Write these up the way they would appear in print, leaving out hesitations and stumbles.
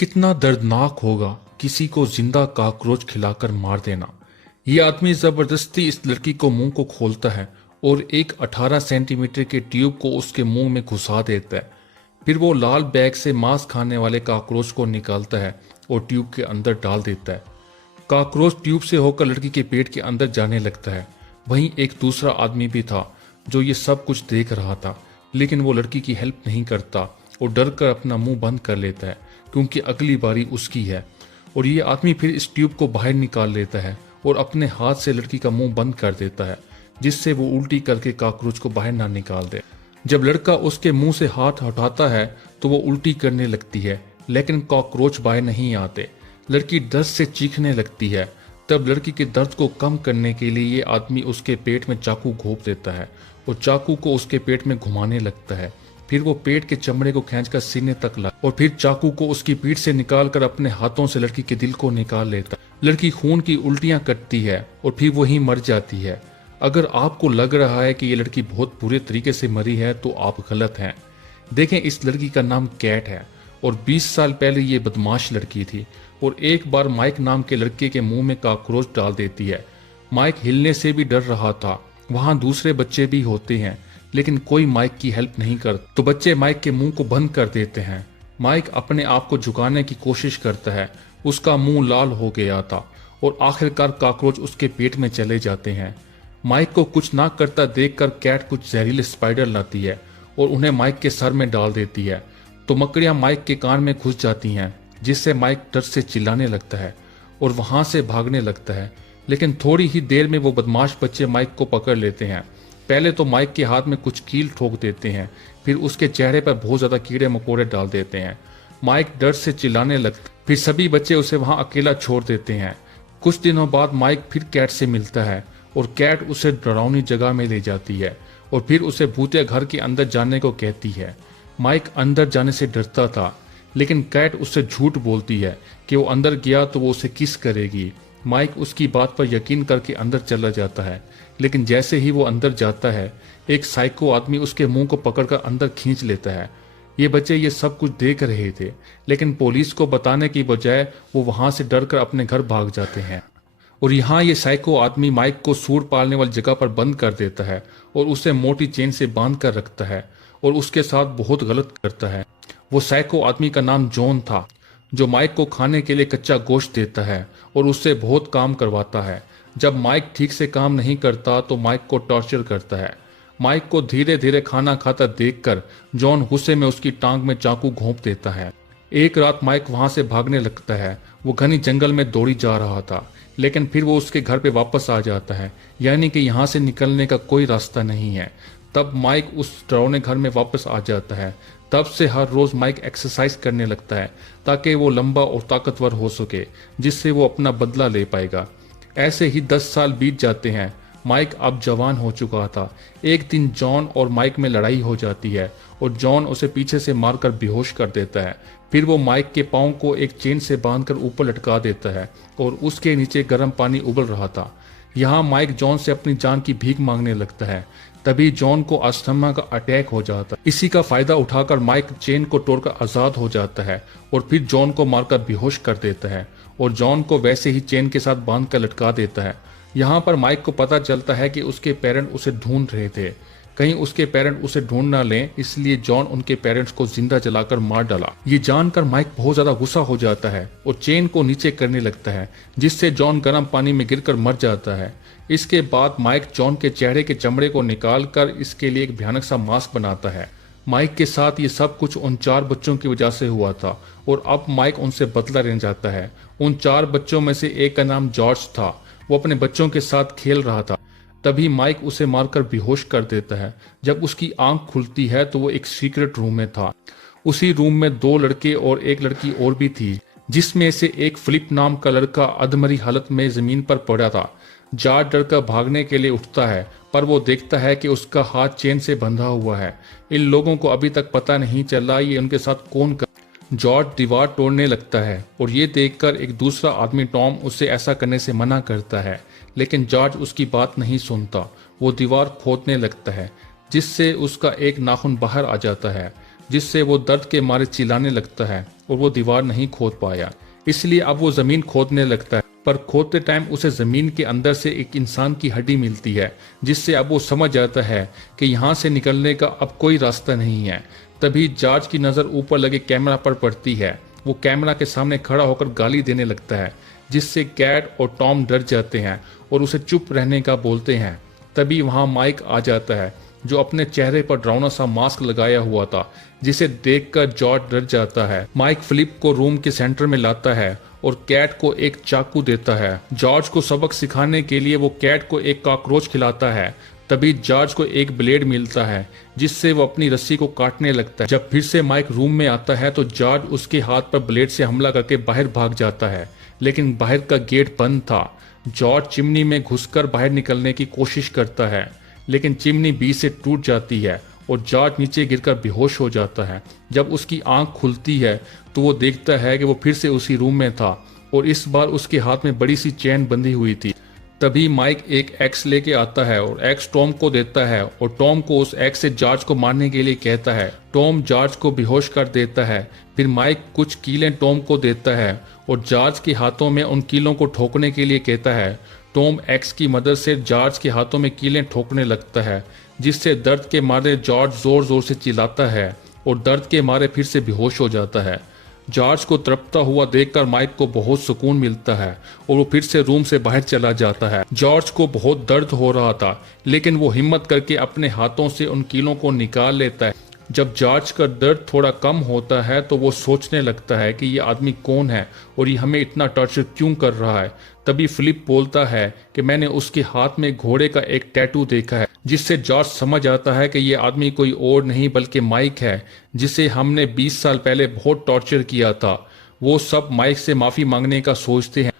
कितना दर्दनाक होगा किसी को जिंदा काकरोच खिलाकर मार देना। ये आदमी जबरदस्ती इस लड़की को मुंह को खोलता है और एक 18 सेंटीमीटर के ट्यूब को उसके मुंह में घुसा देता है। फिर वो लाल बैग से मांस खाने वाले काकरोच को निकालता है और ट्यूब के अंदर डाल देता है। काकरोच ट्यूब से होकर लड़की के पेट के अंदर जाने लगता है। वहीं एक दूसरा आदमी भी था जो ये सब कुछ देख रहा था, लेकिन वो लड़की की हेल्प नहीं करता और डर कर अपना मुंह बंद कर लेता है क्योंकि अगली बारी उसकी है। और ये आदमी फिर इस ट्यूब को बाहर निकाल लेता है और अपने हाथ से लड़की का मुंह बंद कर देता है, जिससे वो उल्टी करके काकरोच को बाहर ना निकाल दे। जब लड़का उसके मुंह से हाथ हटाता है तो वो उल्टी करने लगती है, लेकिन कॉकरोच बाहर नहीं आते। लड़की दर्द से चीखने लगती है। तब लड़की के दर्द को कम करने के लिए ये आदमी उसके पेट में चाकू घोंप देता है और चाकू को उसके पेट में घुमाने लगता है। फिर वो पेट के चमड़े को खींचकर सीने तक ला और फिर चाकू को उसकी पीठ से निकालकर अपने हाथों से लड़की के दिल को निकाल लेता है। लड़की खून की उल्टियां करती है और फिर वहीं मर जाती है। अगर आपको लग रहा है कि ये लड़की बहुत बुरे तरीके से मरी है तो आप गलत हैं। देखें, इस लड़की का नाम कैट है और 20 साल पहले ये बदमाश लड़की थी और एक बार माइक नाम के लड़के के मुंह में काकरोच डाल देती है। माइक हिलने से भी डर रहा था। वहां दूसरे बच्चे भी होते हैं, लेकिन कोई माइक की हेल्प नहीं करता, तो बच्चे माइक के मुंह को बंद कर देते हैं। माइक अपने आप को झुकाने की कोशिश करता है। उसका मुंह लाल हो गया था और आखिरकार काकरोच उसके पेट में चले जाते हैं। माइक को कुछ ना करता देखकर कैट कुछ जहरीले स्पाइडर लाती है और उन्हें माइक के सर में डाल देती है, तो मकड़ियां माइक के कान में घुस जाती हैं, जिससे माइक डर से चिल्लाने लगता है और वहां से भागने लगता है। लेकिन थोड़ी ही देर में वो बदमाश बच्चे माइक को पकड़ लेते हैं। पहले तो माइक के हाथ में कुछ कील ठोक देते हैं, फिर उसके चेहरे पर बहुत ज्यादा कीड़े मकोड़े डाल देते हैं। माइक डर से चिल्लाने लगता, फिर सभी बच्चे उसे वहां अकेला छोड़ देते हैं। कुछ दिनों बाद माइक फिर कैट से मिलता है और कैट उसे डरावनी जगह में ले जाती है और फिर उसे भूतिया घर के अंदर जाने को कहती है। माइक अंदर जाने से डरता था, लेकिन कैट उससे झूठ बोलती है कि वो अंदर गया तो वो उसे किस करेगी। माइक उसकी बात पर यकीन करके अंदर चला जाता है, लेकिन जैसे ही वो अंदर जाता है, एक साइको आदमी उसके मुंह को पकड़कर अंदर खींच लेता है। ये बच्चे ये सब कुछ देख रहे थे, लेकिन पुलिस को बताने की बजाय वो वहां से डरकर अपने घर भाग जाते हैं। और यहाँ ये साइको आदमी माइक को सूर पालने वाली जगह पर बंद कर देता है और उसे मोटी चेन से बांध कर रखता है और उसके साथ बहुत गलत करता है। वो साइको आदमी का नाम जॉन था, जो माइक को खाने के लिए कच्चा गोश्त देता है और उससे बहुत काम करवाता है। जब माइक ठीक से काम नहीं करता तो माइक को टॉर्चर करता है। माइक को धीरे धीरे खाना खाता देखकर जॉन गुस्से में उसकी टांग में चाकू घोंप देता है। एक रात माइक वहां से भागने लगता है। वो घनी जंगल में दौड़ी जा रहा था, लेकिन फिर वो उसके घर पे वापस आ जाता है, यानी कि यहाँ से निकलने का कोई रास्ता नहीं है। तब माइक उस डरावने घर में वापस आ जाता है। तब से हर रोज माइक एक्सरसाइज करने लगता है ताकि वो लंबा और ताकतवर हो सके, जिससे वो अपना बदला ले पाएगा। ऐसे ही 10 साल बीत जाते हैं। माइक अब जवान हो चुका था। एक दिन जॉन और माइक में लड़ाई हो जाती है और जॉन उसे पीछे से मारकर बेहोश कर देता है। फिर वो माइक के पांव को एक चेन से बांधकर ऊपर लटका देता है और उसके नीचे गर्म पानी उबल रहा था। यहाँ माइक जॉन से अपनी जान की भीख मांगने लगता है। तभी जॉन को अस्थमा का अटैक हो जाता है। इसी का फायदा उठाकर माइक चेन को तोड़कर आजाद हो जाता है और फिर जॉन को मारकर बेहोश कर देता है और जॉन को वैसे ही चेन के साथ बांध कर लटका देता है। यहाँ पर माइक को पता चलता है कि उसके पेरेंट उसे ढूंढ रहे थे। कहीं उसके पेरेंट उसे ढूंढ ना लें, इसलिए जॉन उनके पेरेंट्स को जिंदा जलाकर मार डाला। ये जानकर माइक बहुत ज्यादा गुस्सा हो जाता है और चेन को नीचे करने लगता है, जिससे जॉन गर्म पानी में गिरकर मर जाता है। इसके बाद माइक जॉन के चेहरे के चमड़े को निकालकर इसके लिए एक भयानक सा मास्क बनाता है। माइक के साथ ये सब कुछ उन 4 बच्चों की वजह से हुआ था और अब माइक उनसे बदला लेना चाहता है। उन 4 बच्चों में से एक का नाम जॉर्ज था। वो अपने बच्चों के साथ खेल रहा था। तभी माइक उसे मारकर बेहोश कर देता है। जब उसकी आंख खुलती है तो वो एक सीक्रेट रूम में था। उसी रूम में 2 लड़के और एक लड़की और भी थी, जिसमें से एक फिलिप नाम का लड़का अधमरी हालत में जमीन पर पड़ा था। जॉर्ज डरकर भागने के लिए उठता है, पर वो देखता है कि उसका हाथ चेन से बंधा हुआ है। इन लोगों को अभी तक पता नहीं चला ये उनके साथ कौन कर। जॉर्ज दीवार तोड़ने लगता है और ये देखकर एक दूसरा आदमी टॉम उसे ऐसा करने से मना करता है, लेकिन जॉर्ज उसकी बात नहीं सुनता। वो दीवार खोदने लगता है, जिससे उसका एक नाखून बाहर आ जाता है, जिससे वो दर्द के मारे चिल्लाने लगता है और वो दीवार नहीं खोद पाया। इसलिए अब वो जमीन खोदने लगता है, पर खोदते टाइम उसे जमीन के अंदर से एक इंसान की हड्डी मिलती है, जिससे अब वो समझ जाता है कि यहाँ से निकलने का अब कोई रास्ता नहीं है। तभी जॉर्ज की नज़र ऊपर लगे कैमरा पर पड़ती है। वो कैमरा के सामने खड़ा होकर गाली देने लगता है, जिससे कैट और टॉम डर जाते हैं और उसे चुप रहने का बोलते हैं। तभी वहाँ माइक आ जाता है, जो अपने चेहरे पर डरावना सा मास्क लगाया हुआ था, जिसे देखकर जॉर्ज डर जाता है। माइक फिलिप को रूम के सेंटर में लाता है और कैट को एक चाकू देता है। जॉर्ज को सबक सिखाने के लिए वो कैट को एक कॉकरोच खिलाता है। तभी जॉर्ज को एक ब्लेड मिलता है, जिससे वो अपनी रस्सी को काटने लगता है। जब फिर से माइक रूम में आता है तो जॉर्ज उसके हाथ पर ब्लेड से हमला करके बाहर भाग जाता है, लेकिन बाहर का गेट बंद था। जॉर्ज चिमनी में घुसकर बाहर निकलने की कोशिश करता है, लेकिन चिमनी बीच से टूट जाती है और जॉर्ज नीचे गिरकर बेहोश हो जाता है। जब उसकी आंख खुलती है तो वो देखता है कि वो फिर से उसी रूम में था और इस बार उसके हाथ में बड़ी सी चेन बंधी हुई थी। तभी माइक एक एक्स लेके आता है और एक्स टॉम को देता है और टॉम को उस एक्स से जॉर्ज को मारने के लिए कहता है। टॉम जॉर्ज को बेहोश कर देता है। फिर माइक कुछ कीलें टॉम को देता है और जॉर्ज के हाथों में उन कीलों को ठोकने के लिए कहता है। टॉम एक्स की मदद से जॉर्ज के हाथों में कीलें ठोकने लगता है, जिससे दर्द के मारे जॉर्ज जोर जोर से चिल्लाता है और दर्द के मारे फिर से बेहोश हो जाता है। जॉर्ज को तड़पता हुआ देखकर माइक को बहुत सुकून मिलता है और वो फिर से रूम से बाहर चला जाता है। जॉर्ज को बहुत दर्द हो रहा था, लेकिन वो हिम्मत करके अपने हाथों से उन कीलों को निकाल लेता है। जब जॉर्ज का दर्द थोड़ा कम होता है तो वो सोचने लगता है कि ये आदमी कौन है और ये हमें इतना टॉर्चर क्यों कर रहा है। तभी फिलिप बोलता है कि मैंने उसके हाथ में घोड़े का एक टैटू देखा है, जिससे जॉर्ज समझ आता है कि ये आदमी कोई और नहीं बल्कि माइक है, जिसे हमने 20 साल पहले बहुत टॉर्चर किया था। वो सब माइक से माफ़ी मांगने का सोचते हैं,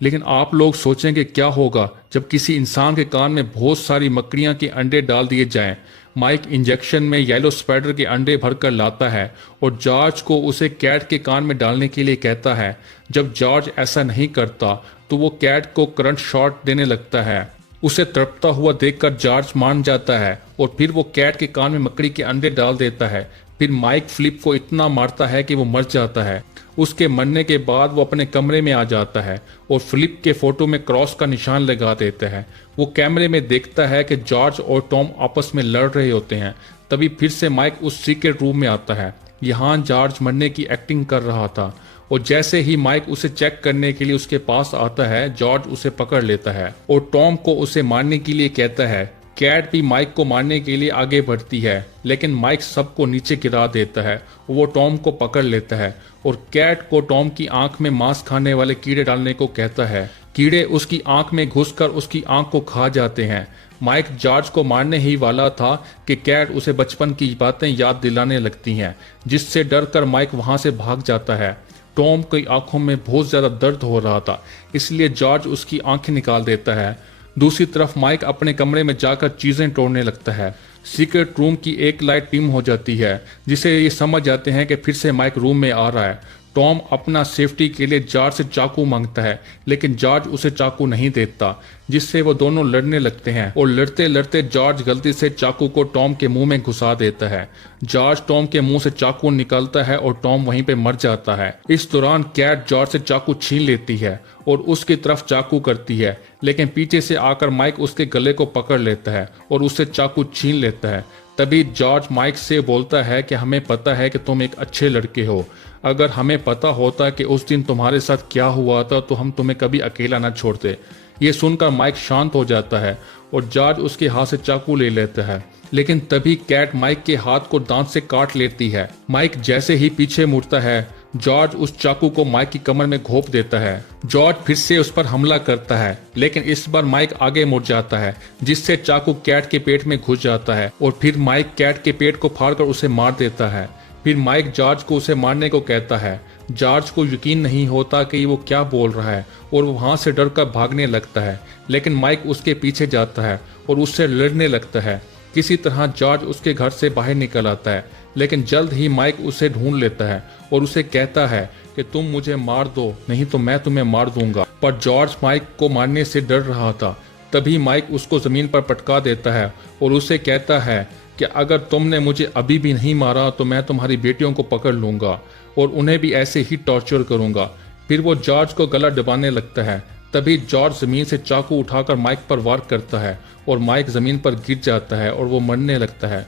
लेकिन आप लोग सोचेंगे क्या होगा जब किसी इंसान के कान में बहुत सारी मकड़ियां के अंडे डाल दिए जाएं। माइक इंजेक्शन में येलो स्पाइडर के अंडे भरकर लाता है और जॉर्ज को उसे कैट के कान में डालने के लिए कहता है। जब जॉर्ज ऐसा नहीं करता तो वो कैट को करंट शॉट देने लगता है। उसे तड़पता हुआ देखकर जॉर्ज मान जाता है और फिर वो कैट के कान में मकड़ी के अंडे डाल देता है। फिर माइक फिलिप को इतना मारता है कि वो मर जाता है। उसके मरने के बाद वो अपने कमरे में आ जाता है और फिलिप के फोटो में क्रॉस का निशान लगा देता है। वो कैमरे में देखता है कि जॉर्ज और टॉम आपस में लड़ रहे होते हैं। तभी फिर से माइक उस सीक्रेट रूम में आता है। यहाँ जॉर्ज मरने की एक्टिंग कर रहा था और जैसे ही माइक उसे चेक करने के लिए उसके पास आता है, जॉर्ज उसे पकड़ लेता है और टॉम को उसे मारने के लिए कहता है। कैट भी माइक को मारने के लिए आगे बढ़ती है, लेकिन माइक सबको नीचे गिरा देता है। वो टॉम को पकड़ लेता है और कैट को टॉम की आंख में मांस खाने वाले कीड़े डालने को कहता है। कीड़े उसकी आंख में घुसकर उसकी आंख को खा जाते हैं। माइक जॉर्ज को मारने ही वाला था कि कैट उसे बचपन की बातें याद दिलाने लगती हैं, जिससे डरकर माइक वहां से भाग जाता है। टॉम की आंखों में बहुत ज्यादा दर्द हो रहा था, इसलिए जॉर्ज उसकी आंखें निकाल देता है। दूसरी तरफ माइक अपने कमरे में जाकर चीजें तोड़ने लगता है। सीक्रेट रूम की एक लाइट डिम हो जाती है, जिसे ये समझ जाते हैं कि फिर से माइक रूम में आ रहा है। टॉम अपना सेफ्टी के लिए जॉर्ज से चाकू मांगता है, लेकिन जॉर्ज उसे चाकू नहीं देता, जिससे वो दोनों लड़ने लगते हैं और लड़ते लड़ते जॉर्ज गलती से चाकू को टॉम के मुंह में घुसा देता है। जॉर्ज टॉम के मुंह से चाकू निकालता है और टॉम वहीं पे मर जाता है। इस दौरान कैट जॉर्ज से चाकू छीन लेती है और उसकी तरफ चाकू करती है, लेकिन पीछे से आकर माइक उसके गले को पकड़ लेता है और उससे चाकू छीन लेता है। तभी जॉर्ज माइक से बोलता है कि हमें पता है कि तुम एक अच्छे लड़के हो। अगर हमें पता होता कि उस दिन तुम्हारे साथ क्या हुआ था तो हम तुम्हें कभी अकेला न छोड़ते। ये सुनकर माइक शांत हो जाता है और जॉर्ज उसके हाथ से चाकू ले लेता है, लेकिन तभी कैट माइक के हाथ को दांत से काट लेती है। माइक जैसे ही पीछे मुड़ता है, जॉर्ज उस चाकू को माइक की कमर में घोंप देता है। जॉर्ज फिर से उस पर हमला करता है, लेकिन इस बार माइक आगे मुड़ जाता है, जिससे चाकू कैट के पेट में घुस जाता है और फिर माइक कैट के पेट को फाड़कर उसे मार देता है। फिर माइक जॉर्ज को उसे मारने को कहता है। जॉर्ज को यकीन नहीं होता कि वो क्या बोल रहा है और वो वहां से डरकर भागने लगता है, लेकिन माइक उसके पीछे जाता है और उससे लड़ने लगता है। किसी तरह जॉर्ज उसके घर से बाहर निकल आता है, लेकिन जल्द ही माइक उसे ढूंढ लेता है और उसे कहता है कि तुम मुझे मार दो, नहीं तो मैं तुम्हें मार दूंगा। पर जॉर्ज माइक को मारने से डर रहा था। तभी माइक उसको जमीन पर पटका देता है और उसे कहता है कि अगर तुमने मुझे अभी भी नहीं मारा तो मैं तुम्हारी बेटियों को पकड़ लूंगा। और उन्हें भी ऐसे ही टॉर्चर करूंगा। फिर वो जॉर्ज को गला दबाने लगता है। तभी जॉर्ज जमीन से चाकू उठाकर माइक पर वार करता है और माइक जमीन पर गिर जाता है और वो मरने लगता है।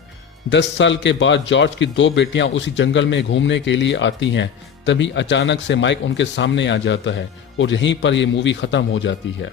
10 साल के बाद जॉर्ज की 2 बेटियां उसी जंगल में घूमने के लिए आती हैं। तभी अचानक से माइक उनके सामने आ जाता है और यहीं पर यह मूवी खत्म हो जाती है।